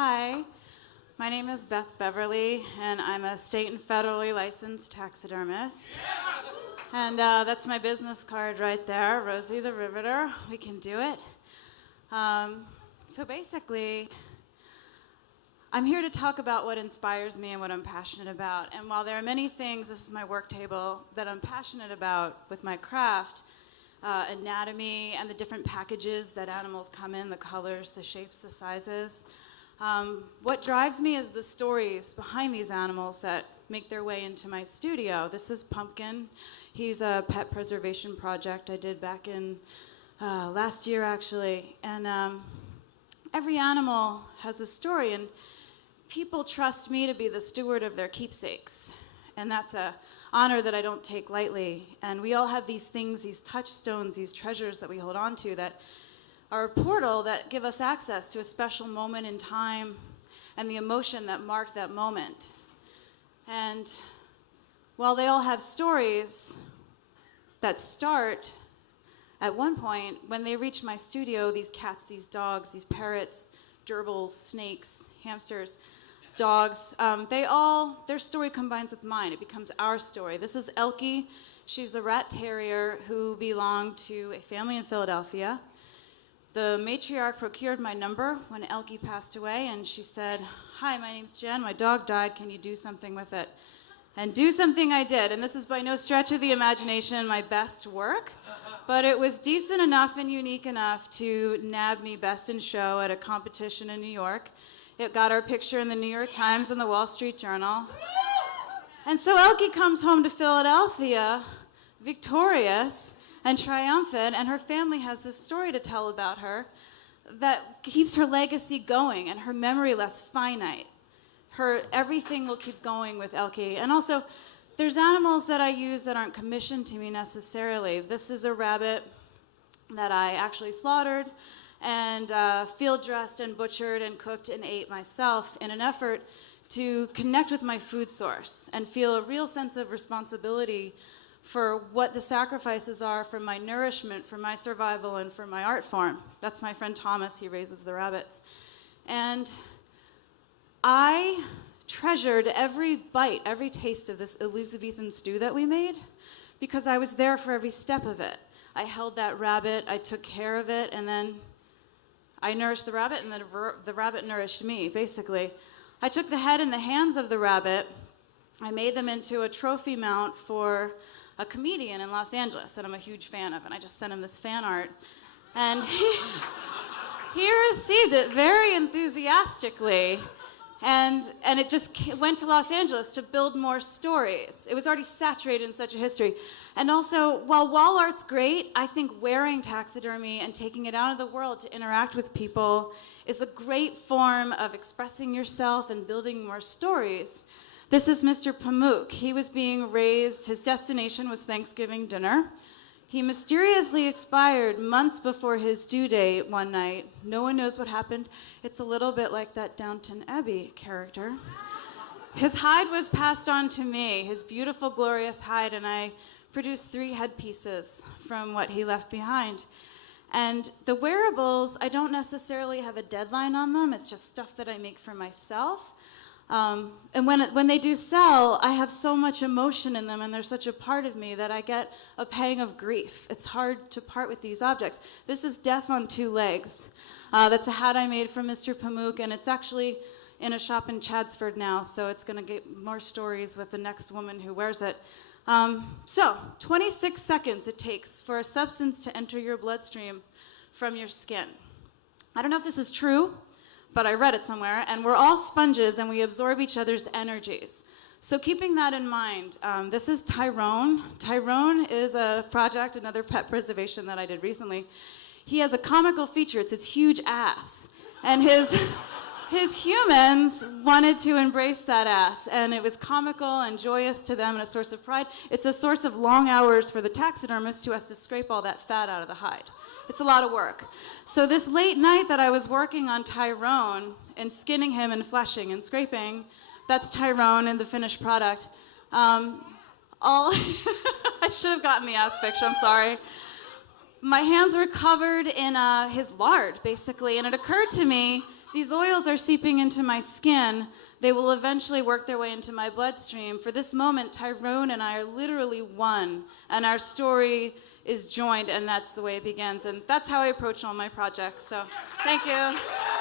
Hi, my name is Beth Beverly, and I'm a state and federally licensed taxidermist. And that's my business card right there, Rosie the Riveter. We can do it. So basically, I'm here to talk about what inspires me and what I'm passionate about. And while there are many things, this is my work table, that I'm passionate about with my craft, anatomy and the different packages that animals come in, the colors, the shapes, the sizes. What drives me is the stories behind these animals that make their way into my studio. This is Pumpkin. He's a pet preservation project I did back in last year, actually. And every animal has a story, and people trust me to be the steward of their keepsakes. And that's an honor that I don't take lightly. And we all have these things, these touchstones, these treasures that we hold on to that are a portal that give us access to a special moment in time and the emotion that marked that moment. And while they all have stories that start at one point, when they reach my studio, these cats, these dogs, these parrots, gerbils, snakes, hamsters, dogs, their story combines with mine. It becomes our story. This is Elkie. She's the rat terrier who belonged to a family in Philadelphia. The matriarch procured my number when Elkie passed away, and she said, "Hi, my name's Jen. My dog died. Can you do something with it?" And do something I did. And this is by no stretch of the imagination my best work, but it was decent enough and unique enough to nab me best in show at a competition in New York. It got our picture in the New York Times and the Wall Street Journal. And so Elkie comes home to Philadelphia victorious and triumphant, and her family has this story to tell about her that keeps her legacy going and her memory less finite. Everything will keep going with Elkie. And also, there's animals that I use that aren't commissioned to me necessarily. This is a rabbit that I actually slaughtered and field dressed and butchered and cooked and ate myself in an effort to connect with my food source and feel a real sense of responsibility for what the sacrifices are for my nourishment, for my survival, and for my art form. That's my friend Thomas. He raises the rabbits. And I treasured every bite, every taste of this Elizabethan stew that we made because I was there for every step of it. I held that rabbit, I took care of it, and then I nourished the rabbit, and the rabbit nourished me, basically. I took the head and the hands of the rabbit, I made them into a trophy mount for a comedian in Los Angeles that I'm a huge fan of, and I just sent him this fan art. And he received it very enthusiastically. And it just went to Los Angeles to build more stories. It was already saturated in such a history. And also, while wall art's great, I think wearing taxidermy and taking it out of the world to interact with people is a great form of expressing yourself and building more stories. This is Mr. Pamuk. He was being raised, his destination was Thanksgiving dinner. He mysteriously expired months before his due date one night. No one knows what happened. It's a little bit like that Downton Abbey character. His hide was passed on to me, his beautiful, glorious hide, and I produced 3 headpieces from what he left behind. And the wearables, I don't necessarily have a deadline on them. It's just stuff that I make for myself. And when they do sell, I have so much emotion in them, and they're such a part of me that I get a pang of grief. It's hard to part with these objects. This is Death on 2 Legs. That's a hat I made for Mr. Pamuk, and it's actually in a shop in Chadsford now, so it's going to get more stories with the next woman who wears it. So, 26 seconds it takes for a substance to enter your bloodstream from your skin. I don't know if this is true, but I read it somewhere, and we're all sponges and we absorb each other's energies. So keeping that in mind, this is Tyrone. Tyrone is a project, another pet preservation that I did recently. He has a comical feature, it's his huge ass. And his humans wanted to embrace that ass, and it was comical and joyous to them and a source of pride. It's a source of long hours for the taxidermist who has to scrape all that fat out of the hide. It's a lot of work. So this late night that I was working on Tyrone and skinning him and fleshing and scraping, that's Tyrone and the finished product. I should have gotten the ass picture, I'm sorry. My hands were covered in his lard, basically, and it occurred to me These oils are seeping into my skin. They will eventually work their way into my bloodstream. For this moment, Tyrone and I are literally one, and our story is joined, and that's the way it begins. And that's how I approach all my projects. So thank you.